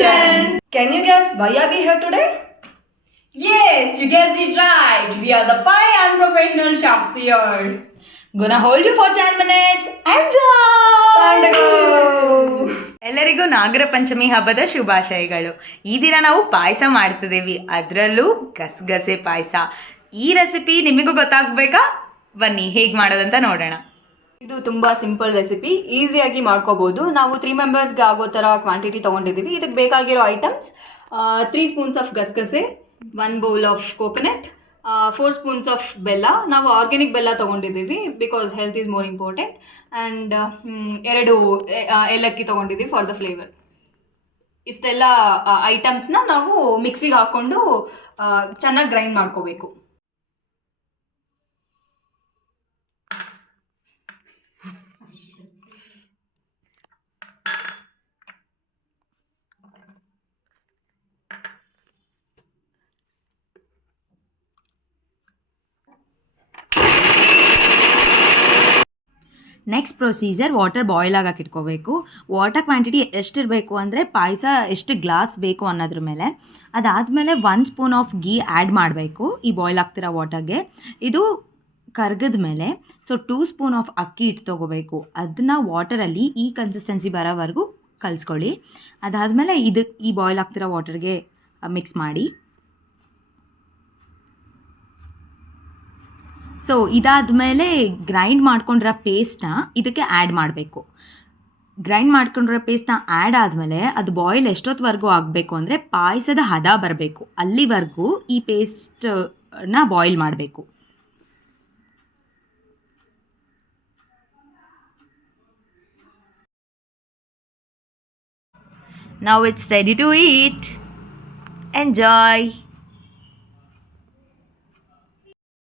kitchen. Can you guess why are we here today? Yes, you guessed it right. We are the 5 unprofessional chefs here. Gonna hold you for 10 minutes. Enjoy! ಎಲ್ಲರಿಗೂ ನಾಗರ ಪಂಚಮಿ ಹಬ್ಬದ ಶುಭಾಶಯಗಳು. ಈ ದಿನ ನಾವು ಪಾಯಸ ಮಾಡ್ತಿದ್ದೀವಿ, ಅದರಲ್ಲೂ ಗಸಗಸೆ ಪಾಯಸ. ಈ ರೆಸಿಪಿ ನಿಮಗೂ ಗೊತ್ತಾಗಬೇಕಾ? ಬನ್ನಿ ಹೇಗೆ ಮಾಡೋದಂತ ನೋಡೋಣ. ಇದು ತುಂಬ ಸಿಂಪಲ್ ರೆಸಿಪಿ, ಈಸಿಯಾಗಿ ಮಾಡ್ಕೋಬೋದು. ನಾವು 3 ಮೆಂಬರ್ಸ್ಗೆ ಆಗೋ ಥರ ಕ್ವಾಂಟಿಟಿ ತೊಗೊಂಡಿದ್ದೀವಿ. ಇದಕ್ಕೆ ಬೇಕಾಗಿರೋ ಐಟಮ್ಸ್ 3 ಸ್ಪೂನ್ಸ್ ಆಫ್ ಗಸಗಸೆ, 1 bowl of coconut, 4 spoons of ಬೆಲ್ಲ. ನಾವು ಆರ್ಗ್ಯಾನಿಕ್ ಬೆಲ್ಲ ತೊಗೊಂಡಿದ್ದೀವಿ because health is more important. And 2 ಏಲಕ್ಕಿ ತೊಗೊಂಡಿದ್ದೀವಿ ಫಾರ್ ದ ಫ್ಲೇವರ್. ಇಷ್ಟೆಲ್ಲ ಐಟಮ್ಸ್ನ ನಾವು ಮಿಕ್ಸಿಗೆ ಹಾಕ್ಕೊಂಡು ಚೆನ್ನಾಗಿ ಗ್ರೈಂಡ್ ಮಾಡ್ಕೋಬೇಕು. ನೆಕ್ಸ್ಟ್ ಪ್ರೊಸೀಜರ್, ವಾಟರ್ ಬಾಯ್ಲ್ ಆಗಕ್ಕೆ ಇಟ್ಕೋಬೇಕು. ವಾಟರ್ ಕ್ವಾಂಟಿಟಿ ಎಷ್ಟಿರಬೇಕು ಅಂದರೆ ಪಾಯಸ ಎಷ್ಟು ಗ್ಲಾಸ್ ಬೇಕು ಅನ್ನೋದ್ರ ಮೇಲೆ. ಅದಾದಮೇಲೆ 1 ಸ್ಪೂನ್ ಆಫ್ ಗೀ ಆ್ಯಡ್ ಮಾಡಬೇಕು ಈ ಬಾಯ್ಲ್ ಆಗ್ತಿರೋ ವಾಟರ್ಗೆ. ಇದು ಕರ್ಗದ ಮೇಲೆ 2 ಸ್ಪೂನ್ ಆಫ್ ಅಕ್ಕಿ ಹಿಟ್ಟು ತೊಗೋಬೇಕು. ಅದನ್ನ ವಾಟರಲ್ಲಿ ಈ ಕನ್ಸಿಸ್ಟೆನ್ಸಿ ಬರೋವರೆಗೂ ಕಲಿಸ್ಕೊಳ್ಳಿ. ಅದಾದಮೇಲೆ ಈ ಬಾಯ್ಲ್ ಆಗ್ತಿರೋ ವಾಟರ್ಗೆ ಮಿಕ್ಸ್ ಮಾಡಿ. ಇದಾದಮೇಲೆ ಗ್ರೈಂಡ್ ಮಾಡ್ಕೊಂಡಿರೋ ಪೇಸ್ಟ್ನ ಇದಕ್ಕೆ ಆ್ಯಡ್ ಮಾಡಬೇಕು. ಗ್ರೈಂಡ್ ಮಾಡ್ಕೊಂಡಿರೋ ಪೇಸ್ಟ್ನ ಆ್ಯಡ್ ಆದಮೇಲೆ ಅದು ಬಾಯ್ಲ್ ಎಷ್ಟೊತ್ತವರೆಗೂ ಆಗಬೇಕು ಅಂದರೆ ಪಾಯಸದ ಹದ ಬರಬೇಕು, ಅಲ್ಲಿವರೆಗೂ ಈ ಪೇಸ್ಟನ್ನ ಬಾಯ್ಲ್ ಮಾಡಬೇಕು. Now it's ready to eat. Enjoy!